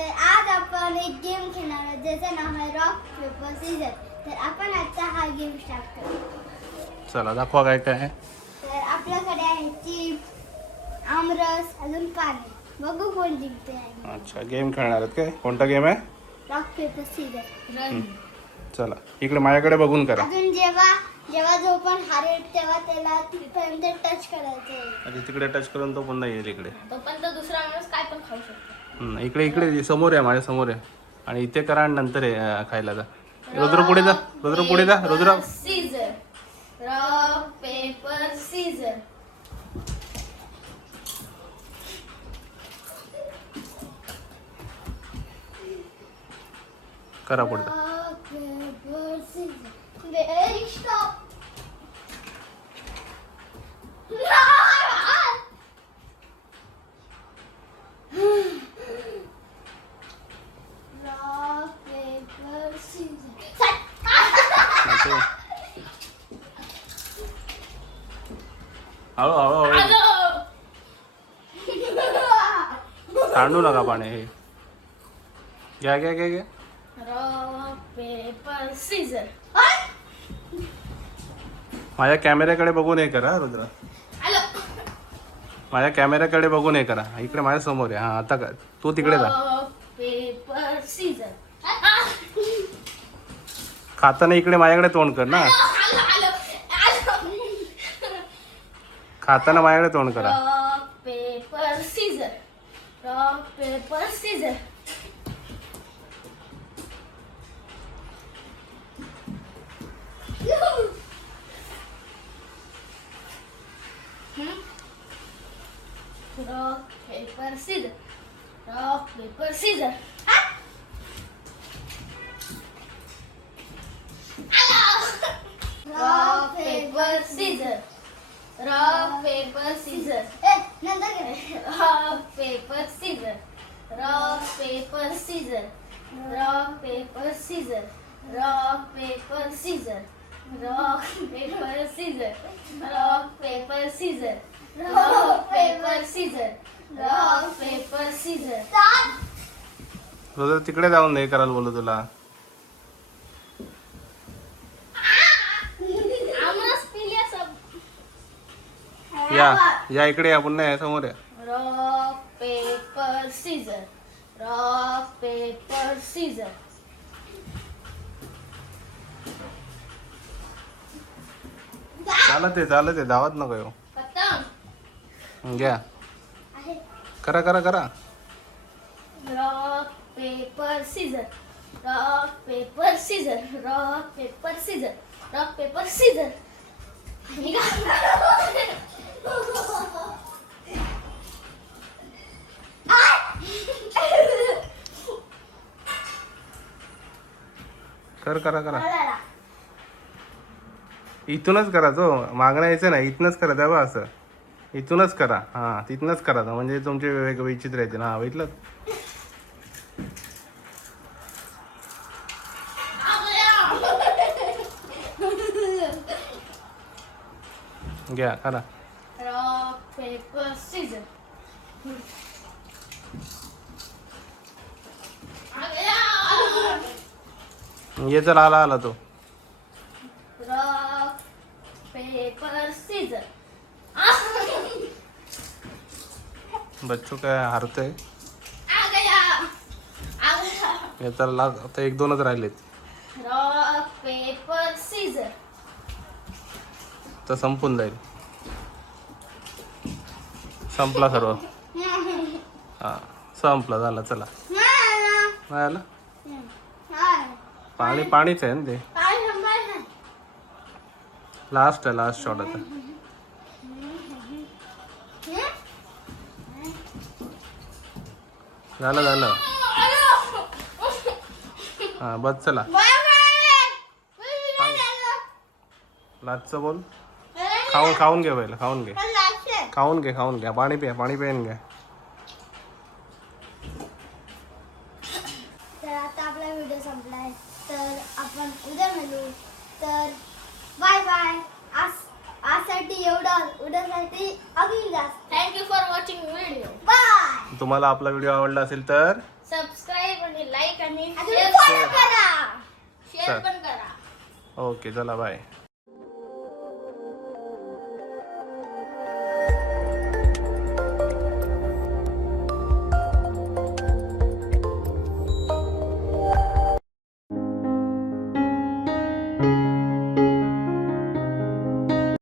तर आज आपण एक गेम खेळणार आहोत ज्याचं नाव आहे रॉक पेपर सीझर. तर आपण आता हा गेम स्टार्ट करू. चला दाखवा काय काय आहे. तर आपल्याकडे आहे चिप्स, आमरस, अजून पाणी. बघू कोण जिंकते आहे. अच्छा गेम खेळणार आहेत काय? कोणता गेम आहे? Rock paper Caesar. चला इकडे माझ्याकडे बघून करा. अजून जेव्हा जेव्हा जो पण हारेल तेव्हा त्याला तिथपर्यंत टच करायचं आहे. अच्छा तिकडे टच करून तो पुन्हा येईल इकडे. तो पण तो दुसरा माणूस काय पण खाऊ शकतो. इकडे इकडे समोर आहे, माझ्या समोर आहे. आणि इथे करा आणि नंतर खायला जा. रुद्र पुढे जा, रुद्र पुढे जा, Rudra. Scissor. Rock paper scissor. करा पुढे. Rock, paper, scissors. Very stop. Rock, paper, scissors. हळू हळू हळू सांडू नका पाणी. हे घ्या घ्या घ्या घ्या. Rock, paper, scissors. माझ्या कॅमेऱ्याकडे बघून हे करा रुद्र. Hello. माझ्या कॅमेऱ्याकडे बघून हे करा. इकडे माझ्या समोर आहे. हा आता काय तू तिकडे जा. Rock, paper, scissors. खाताना इकडे माझ्याकडे तोंड कर ना. खाताना माझ्याकडे तोंड करा. Rock, paper, scissors. Rock, paper, scissors. Rock, paper, scissors. Rock, paper, scissors. Rock, paper, scissors. Rock, paper, scissors. Rock, paper, scissors. Rock, paper, scissors. Rock, paper, scissors. Rock, paper, scissors. Rock, paper, scissors. Rock, paper, scissors. Rock, paper, scissors. Rock, paper, scissors. Rudra तिकडे जाऊन हे करायला बोलू तुला. आमरस पिल्या सब. या इकडे या, पुन्हा या समोर या. Rock, paper, scissors. Rock, paper, scissors. चालत आहे धावत नको येऊ. पतंग. घ्या करा करा करा. Rock, paper, scissors. Rock, paper, scissors. Rock, paper, scissors. Rock, paper, scissors. कर करा करा. इथूनच करा. तो मागणं यायचं नाही, इथूनच करा. तेव्हा असं इथूनच करा. हा तिथूनच करा म्हणजे तुमचे विचित्र येतील. हा बघितलं. घ्या करा. Rock, paper, scissors. ये चल आला आला तो. Rock, paper, scissors. बच्चू काय हारतंय. हे तर आता 1-2च राहिलेत. Rock, paper, scissors. तर संपून जाईल. संपला सर्व. हा संपला झाला. चला नाही आलं. पाणीच आहे ना ते. लास्ट आहे, लास्ट शॉट आता. झालं. हा बस चला. लास्टचं बोल. खाऊन घे पहिलं. खाऊन घ्या. पाणी प्यान घ्या. तर आता आपला व्हिडिओ संपलाय. तर आपण उद्या मिळू. तर बाय बाय. आजसाठी एवढं. उद्यासाठी अजून जास्त. Thank you for watching video. Bye. तुम्हाला आपला व्हिडिओ आवडला असेल तर सबस्क्राईब शेअर पण करा. ओके चला बाय.